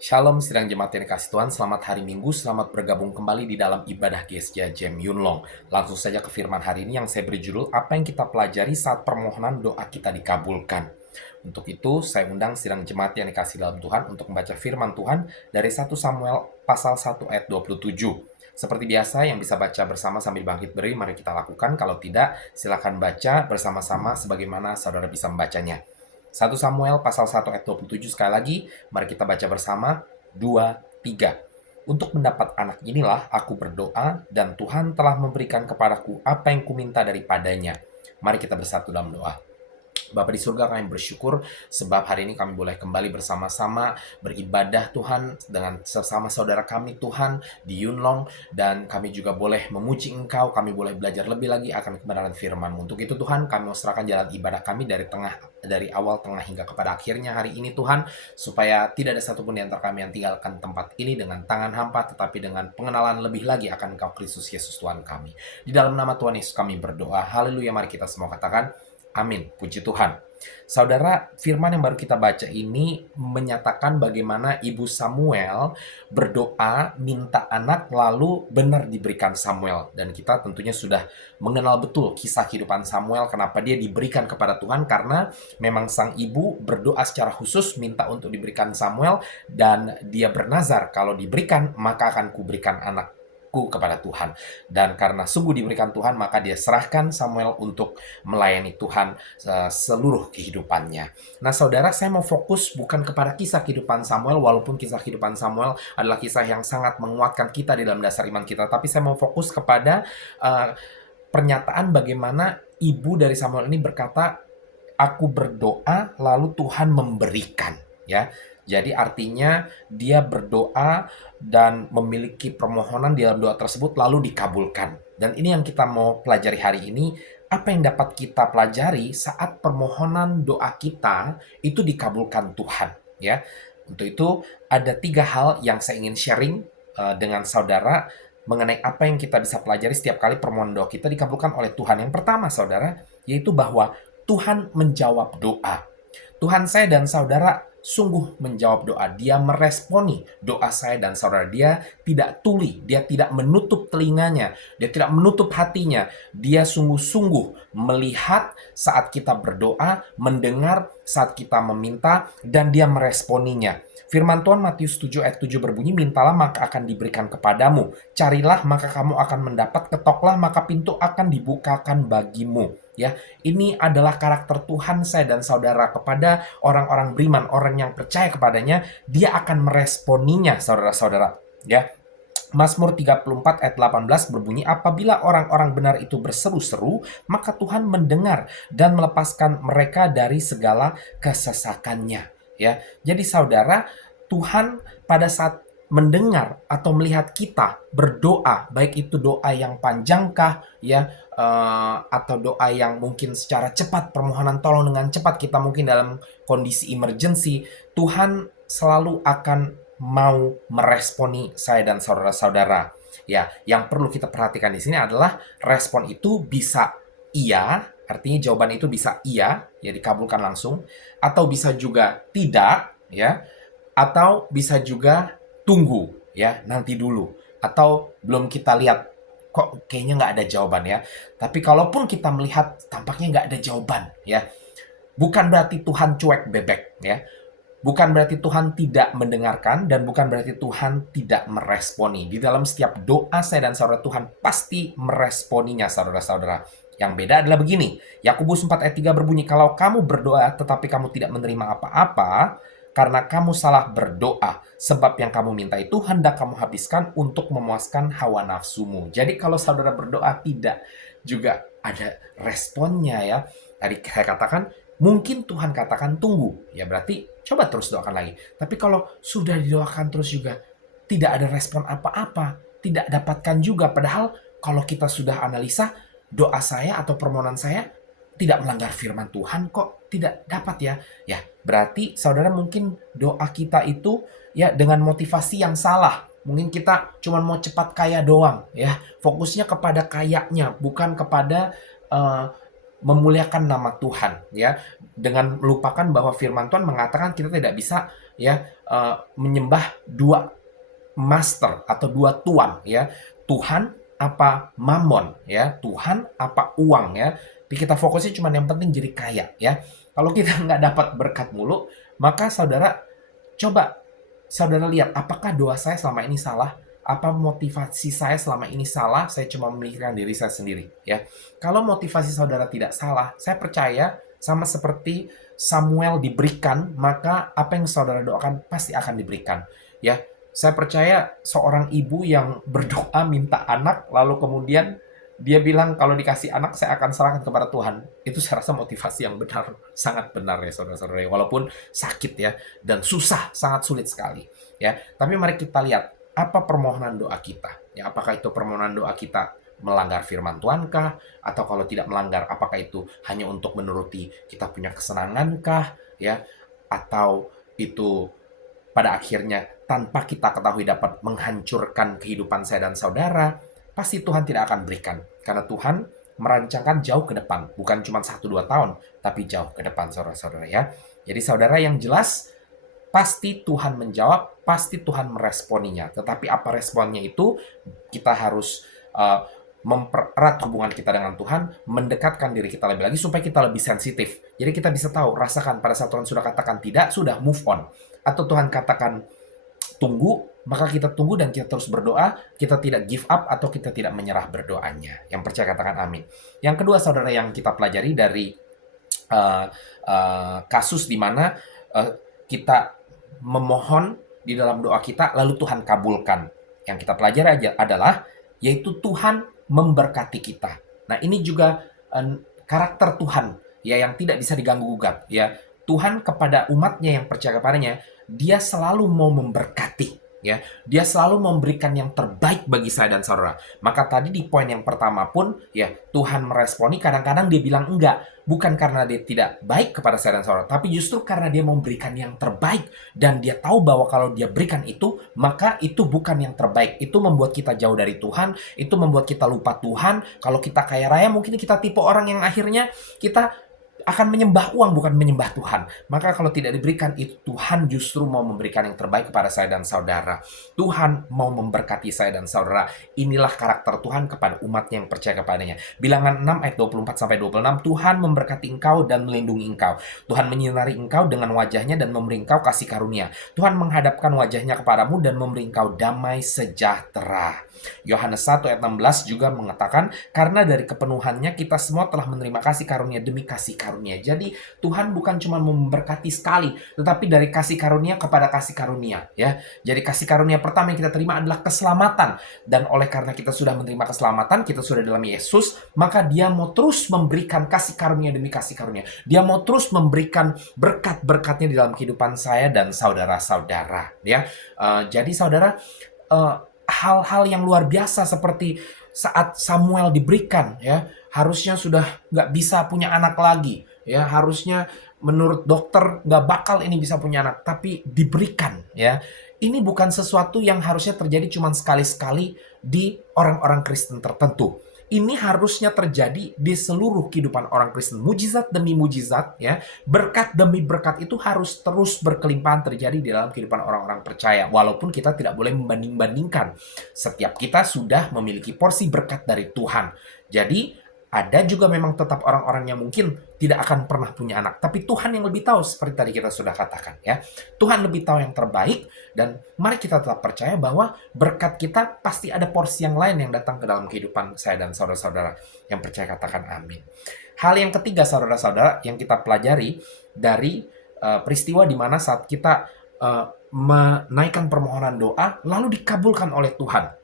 Shalom sidang jemaat yang dikasih Tuhan, selamat hari Minggu, selamat bergabung kembali di dalam ibadah GSJ Jem Yunlong. Langsung saja ke firman hari ini yang saya beri judul, apa yang kita pelajari saat permohonan doa kita dikabulkan. Untuk itu, saya undang sidang jemaat yang dikasih dalam Tuhan untuk membaca firman Tuhan dari 1 Samuel pasal 1 ayat 27. Seperti biasa, yang bisa baca bersama sambil bangkit berdiri, mari kita lakukan. Kalau tidak, silakan baca bersama-sama sebagaimana saudara bisa membacanya. 1 Samuel pasal 1 ayat 27 sekali lagi, mari kita baca bersama, 2, 3. Untuk mendapat anak inilah aku berdoa dan Tuhan telah memberikan kepadaku apa yang kuminta daripadanya. Mari kita bersatu dalam doa. Bapa di surga, kami bersyukur sebab hari ini kami boleh kembali bersama-sama beribadah Tuhan dengan sesama saudara kami Tuhan di Yunlong, dan kami juga boleh memuji Engkau, kami boleh belajar lebih lagi akan kebenaran firman-Mu. Untuk itu Tuhan, kami mau serahkan jalan ibadah kami dari awal, tengah hingga kepada akhirnya hari ini Tuhan, supaya tidak ada satupun di antara kami yang tinggalkan tempat ini dengan tangan hampa, tetapi dengan pengenalan lebih lagi akan Engkau Kristus Yesus Tuhan kami. Di dalam nama Tuhan Yesus kami berdoa. Haleluya, mari kita semua katakan amin, puji Tuhan. Saudara, firman yang baru kita baca ini menyatakan bagaimana Ibu Samuel berdoa minta anak lalu benar diberikan Samuel. Dan kita tentunya sudah mengenal betul kisah kehidupan Samuel, kenapa dia diberikan kepada Tuhan, karena memang sang ibu berdoa secara khusus minta untuk diberikan Samuel, dan dia bernazar kalau diberikan maka akan kuberikan anak kepada Tuhan. Dan karena sungguh diberikan Tuhan, maka dia serahkan Samuel untuk melayani Tuhan seluruh kehidupannya. Nah saudara, saya mau fokus bukan kepada kisah kehidupan Samuel, walaupun kisah kehidupan Samuel adalah kisah yang sangat menguatkan kita di dalam dasar iman kita, tapi saya mau fokus kepada pernyataan bagaimana ibu dari Samuel ini berkata, aku berdoa lalu Tuhan memberikan, ya. Jadi artinya dia berdoa dan memiliki permohonan di dalam doa tersebut lalu dikabulkan. Dan ini yang kita mau pelajari hari ini, apa yang dapat kita pelajari saat permohonan doa kita itu dikabulkan Tuhan, ya. Untuk itu ada 3 hal yang saya ingin sharing dengan saudara mengenai apa yang kita bisa pelajari setiap kali permohonan doa kita dikabulkan oleh Tuhan. Yang pertama saudara, yaitu bahwa Tuhan menjawab doa. Tuhan saya dan saudara sungguh menjawab doa. Dia meresponi doa saya dan saudara. Dia tidak tuli, dia tidak menutup telinganya, dia tidak menutup hatinya. Dia sungguh-sungguh melihat saat kita berdoa, mendengar saat kita meminta, dan dia meresponinya. Firman Tuhan Matius 7 ayat 7 berbunyi, mintalah maka akan diberikan kepadamu, carilah maka kamu akan mendapat, ketoklah maka pintu akan dibukakan bagimu. Ya, ini adalah karakter Tuhan saya dan saudara kepada orang-orang beriman, orang yang percaya kepadanya, dia akan meresponinya, saudara-saudara. Ya, Mazmur 34 ayat 18 berbunyi, apabila orang-orang benar itu berseru-seru, maka Tuhan mendengar dan melepaskan mereka dari segala kesesakannya. Ya, jadi saudara, Tuhan pada saat mendengar atau melihat kita berdoa, baik itu doa yang panjangkah, ya, atau doa yang mungkin secara cepat, permohonan tolong dengan cepat, kita mungkin dalam kondisi emergency, Tuhan selalu akan mau meresponi saya dan saudara-saudara. Ya, yang perlu kita perhatikan di sini adalah respon itu bisa iya, artinya jawaban itu bisa iya, ya dikabulkan langsung, atau bisa juga tidak, ya, atau bisa juga tunggu, ya, nanti dulu, atau belum kita lihat, kok kayaknya nggak ada jawaban ya. Tapi kalaupun kita melihat tampaknya nggak ada jawaban ya, bukan berarti Tuhan cuek bebek ya. Bukan berarti Tuhan tidak mendengarkan dan bukan berarti Tuhan tidak meresponi. Di dalam setiap doa saya dan saudara, Tuhan pasti meresponinya saudara-saudara. Yang beda adalah begini, Yakobus 4 ayat 3 berbunyi, kalau kamu berdoa tetapi kamu tidak menerima apa-apa, karena kamu salah berdoa, sebab yang kamu minta itu hendak kamu habiskan untuk memuaskan hawa nafsumu. Jadi kalau saudara berdoa tidak juga ada responnya ya. Tadi saya katakan, mungkin Tuhan katakan tunggu, ya berarti coba terus doakan lagi. Tapi kalau sudah didoakan terus juga tidak ada respon apa-apa, tidak dapatkan juga. Padahal kalau kita sudah analisa, doa saya atau permohonan saya tidak melanggar firman Tuhan kok tidak dapat ya. Ya, berarti saudara mungkin doa kita itu ya dengan motivasi yang salah. Mungkin kita cuma mau cepat kaya doang ya. Fokusnya kepada kayanya, bukan kepada memuliakan nama Tuhan ya, dengan melupakan bahwa firman Tuhan mengatakan kita tidak bisa ya, menyembah dua master atau dua tuan ya. Tuhan apa Mammon ya, Tuhan apa uang ya. Kita fokusnya cuma yang penting jadi kaya ya. Kalau kita nggak dapat berkat mulu, maka coba saudara lihat apakah doa saya selama ini salah? Apa motivasi saya selama ini salah? Saya cuma memikirkan diri saya sendiri ya. Kalau motivasi saudara tidak salah, saya percaya sama seperti Samuel diberikan, maka apa yang saudara doakan pasti akan diberikan ya. Saya percaya seorang ibu yang berdoa minta anak, lalu kemudian dia bilang kalau dikasih anak saya akan serahkan kepada Tuhan. Itu saya rasa motivasi yang benar, sangat benar ya saudara-saudara. Walaupun sakit ya dan susah, sangat sulit sekali ya. Tapi mari kita lihat apa permohonan doa kita. Ya, apakah itu permohonan doa kita melanggar firman Tuhan kah? Atau kalau tidak melanggar, apakah itu hanya untuk menuruti kita punya kesenangan kah? Ya, atau itu pada akhirnya tanpa kita ketahui dapat menghancurkan kehidupan saya dan saudara, pasti Tuhan tidak akan berikan. Karena Tuhan merancangkan jauh ke depan, bukan cuma 1-2 tahun, tapi jauh ke depan saudara-saudara ya. Jadi saudara yang jelas, pasti Tuhan menjawab, pasti Tuhan meresponinya. Tetapi apa responnya itu, kita harus mempererat hubungan kita dengan Tuhan, mendekatkan diri kita lebih lagi supaya kita lebih sensitif. Jadi kita bisa tahu, rasakan pada saat Tuhan sudah katakan tidak, sudah move on. Atau Tuhan katakan tunggu, maka kita tunggu dan kita terus berdoa, kita tidak give up atau kita tidak menyerah berdoanya. Yang percaya katakan amin. Yang kedua saudara yang kita pelajari dari kasus di mana kita memohon di dalam doa kita lalu Tuhan kabulkan. Yang kita pelajari aja adalah yaitu Tuhan memberkati kita. Nah, ini juga karakter Tuhan ya yang tidak bisa diganggu gugat ya. Tuhan kepada umatnya yang percaya kepadanya, dia selalu mau memberkati ya. Dia selalu memberikan yang terbaik bagi saya dan saudara. Maka tadi di poin yang pertama pun ya Tuhan meresponi, kadang-kadang dia bilang enggak, bukan karena dia tidak baik kepada saya dan saudara, tapi justru karena dia memberikan yang terbaik dan dia tahu bahwa kalau dia berikan itu, maka itu bukan yang terbaik. Itu membuat kita jauh dari Tuhan, itu membuat kita lupa Tuhan. Kalau kita kaya raya, mungkin kita tipe orang yang akhirnya kita akan menyembah uang bukan menyembah Tuhan. Maka kalau tidak diberikan itu, Tuhan justru mau memberikan yang terbaik kepada saya dan saudara. Tuhan mau memberkati saya dan saudara. Inilah karakter Tuhan kepada umatnya yang percaya kepadanya. Bilangan 6 ayat 24-26, Tuhan memberkati engkau dan melindungi engkau. Tuhan menyinari engkau dengan wajahnya dan memberi engkau kasih karunia. Tuhan menghadapkan wajahnya kepadamu dan memberi engkau damai sejahtera. Yohanes 1 ayat 16 juga mengatakan, karena dari kepenuhannya kita semua telah menerima kasih karunia demi kasih karunia. Jadi Tuhan bukan cuma memberkati sekali, tetapi dari kasih karunia kepada kasih karunia ya. Jadi kasih karunia pertama yang kita terima adalah keselamatan, dan oleh karena kita sudah menerima keselamatan, kita sudah dalam Yesus, maka dia mau terus memberikan kasih karunia demi kasih karunia. Dia mau terus memberikan berkat-berkatnya di dalam kehidupan saya dan saudara-saudara ya. Jadi saudara, hal-hal yang luar biasa seperti saat Samuel diberikan ya, harusnya sudah nggak bisa punya anak lagi ya, harusnya menurut dokter nggak bakal ini bisa punya anak, tapi diberikan ya. Ini bukan sesuatu yang harusnya terjadi cuma sekali-sekali di orang-orang Kristen tertentu. Ini harusnya terjadi di seluruh kehidupan orang Kristen. Mujizat demi mujizat ya, berkat demi berkat itu harus terus berkelimpahan terjadi di dalam kehidupan orang-orang percaya. Walaupun kita tidak boleh membanding-bandingkan. Setiap kita sudah memiliki porsi berkat dari Tuhan. Jadi ada juga memang tetap orang-orang yang mungkin tidak akan pernah punya anak. Tapi Tuhan yang lebih tahu, seperti tadi kita sudah katakan ya. Tuhan lebih tahu yang terbaik, dan mari kita tetap percaya bahwa berkat kita pasti ada porsi yang lain yang datang ke dalam kehidupan saya dan saudara-saudara. Yang percaya katakan amin. Hal yang ketiga saudara-saudara yang kita pelajari dari peristiwa di mana saat kita menaikkan permohonan doa lalu dikabulkan oleh Tuhan.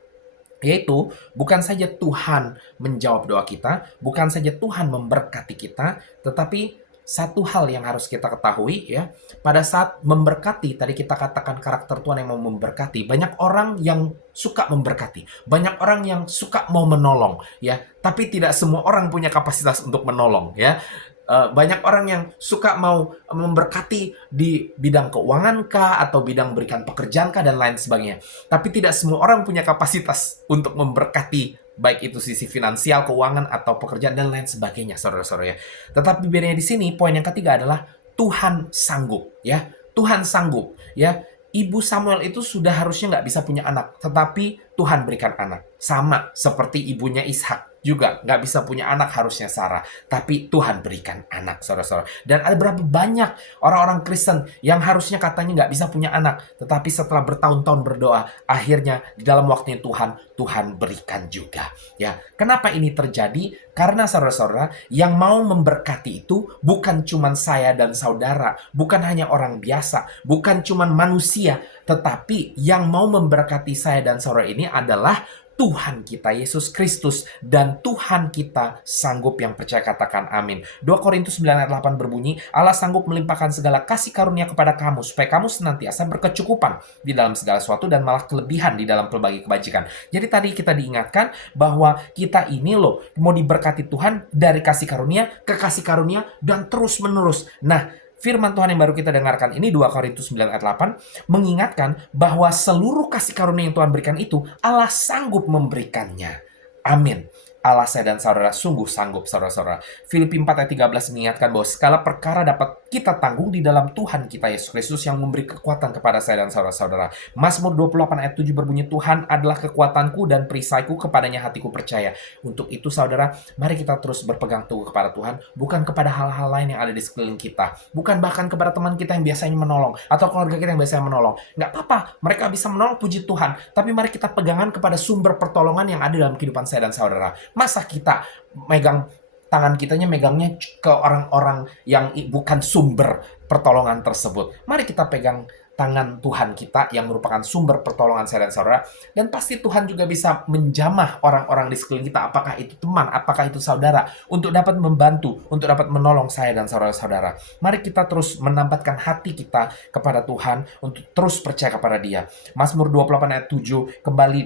Yaitu bukan saja Tuhan menjawab doa kita, bukan saja Tuhan memberkati kita, tetapi satu hal yang harus kita ketahui ya, pada saat memberkati, tadi kita katakan karakter Tuhan yang mau memberkati, banyak orang yang suka memberkati, banyak orang yang suka mau menolong ya, tapi tidak semua orang punya kapasitas untuk menolong ya. Banyak orang yang suka mau memberkati di bidang keuangan kah, atau bidang berikan pekerjaan kah, dan lain sebagainya. Tapi tidak semua orang punya kapasitas untuk memberkati, baik itu sisi finansial, keuangan, atau pekerjaan, dan lain sebagainya, saudara-saudara ya. Tetapi bedanya di sini, poin yang ketiga adalah Tuhan sanggup, ya. Tuhan sanggup. ya, ibu Samuel itu sudah harusnya nggak bisa punya anak, tetapi Tuhan berikan anak. Sama seperti ibunya Ishak juga nggak bisa punya anak harusnya Sarah, tapi Tuhan berikan anak, saudara-saudara. Dan ada berapa banyak orang-orang Kristen yang harusnya katanya nggak bisa punya anak, tetapi setelah bertahun-tahun berdoa, akhirnya di dalam waktunya Tuhan, Tuhan berikan juga. Ya, kenapa ini terjadi? Karena saudara-saudara, yang mau memberkati itu bukan cuma saya dan saudara, bukan hanya orang biasa, bukan cuma manusia, tetapi yang mau memberkati saya dan saudara ini adalah Tuhan kita Yesus Kristus, dan Tuhan kita sanggup. Yang percaya katakan amin. 2 Korintus 9 ayat 8 berbunyi, Allah sanggup melimpahkan segala kasih karunia kepada kamu supaya kamu senantiasa berkecukupan di dalam segala sesuatu dan malah kelebihan di dalam pelbagai kebajikan. Jadi tadi kita diingatkan bahwa kita ini loh mau diberkati Tuhan dari kasih karunia ke kasih karunia dan terus menerus. Nah, firman Tuhan yang baru kita dengarkan ini 2 Korintus 9 ayat 8 mengingatkan bahwa seluruh kasih karunia yang Tuhan berikan itu Allah sanggup memberikannya. Amin. Allah saya dan saudara sungguh sanggup, saudara-saudara. Filipi 4 ayat 13 mengingatkan bahwa segala perkara dapat kita tanggung di dalam Tuhan kita Yesus Kristus yang memberi kekuatan kepada saya dan saudara-saudara. Mazmur 28 ayat 7 berbunyi, Tuhan adalah kekuatanku dan perisaiku, kepadanya hatiku percaya. Untuk itu saudara, mari kita terus berpegang teguh kepada Tuhan, bukan kepada hal-hal lain yang ada di sekeliling kita. Bukan bahkan kepada teman kita yang biasanya menolong, atau keluarga kita yang biasanya menolong. Nggak apa-apa, mereka bisa menolong, puji Tuhan. Tapi mari kita pegangan kepada sumber pertolongan yang ada dalam kehidupan saya dan saudara. Masa kita megang tangan kitanya megangnya ke orang-orang yang bukan sumber pertolongan tersebut. Mari kita pegang tangan Tuhan kita yang merupakan sumber pertolongan saya dan saudara. Dan pasti Tuhan juga bisa menjamah orang-orang di sekeliling kita, apakah itu teman, apakah itu saudara, untuk dapat membantu, untuk dapat menolong saya dan saudara-saudara. Mari kita terus menambatkan hati kita kepada Tuhan untuk terus percaya kepada Dia. Mazmur 28 ayat 7 kembali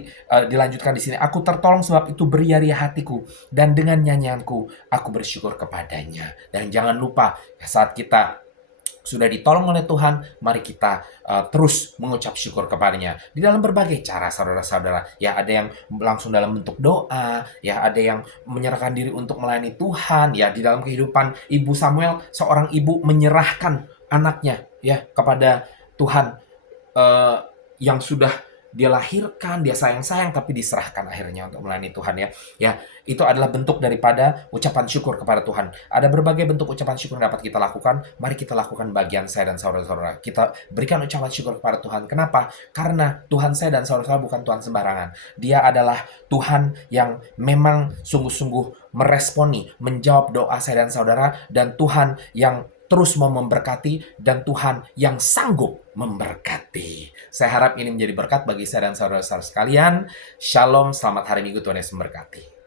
dilanjutkan di sini. Aku tertolong sebab itu beria-ria hatiku, dan dengan nyanyianku aku bersyukur kepadanya. Dan jangan lupa, saat kita sudah ditolong oleh Tuhan, mari kita terus mengucap syukur kepadanya di dalam berbagai cara, saudara-saudara. Ya, ada yang langsung dalam bentuk doa, ya ada yang menyerahkan diri untuk melayani Tuhan. Ya, di dalam kehidupan Ibu Samuel, seorang ibu menyerahkan anaknya ya kepada Tuhan, yang sudah dia lahirkan, dia sayang-sayang, tapi diserahkan akhirnya untuk melayani Tuhan ya. Ya, itu adalah bentuk daripada ucapan syukur kepada Tuhan. Ada berbagai bentuk ucapan syukur yang dapat kita lakukan. Mari kita lakukan bagian saya dan saudara-saudara. Kita berikan ucapan syukur kepada Tuhan. Kenapa? Karena Tuhan saya dan saudara-saudara bukan Tuhan sembarangan. Dia adalah Tuhan yang memang sungguh-sungguh meresponi, menjawab doa saya dan saudara, dan Tuhan yang terus mau memberkati, dan Tuhan yang sanggup memberkati. Saya harap ini menjadi berkat bagi saya dan saudara-saudara sekalian. Shalom, selamat hari Minggu, Tuhan Yesus memberkati.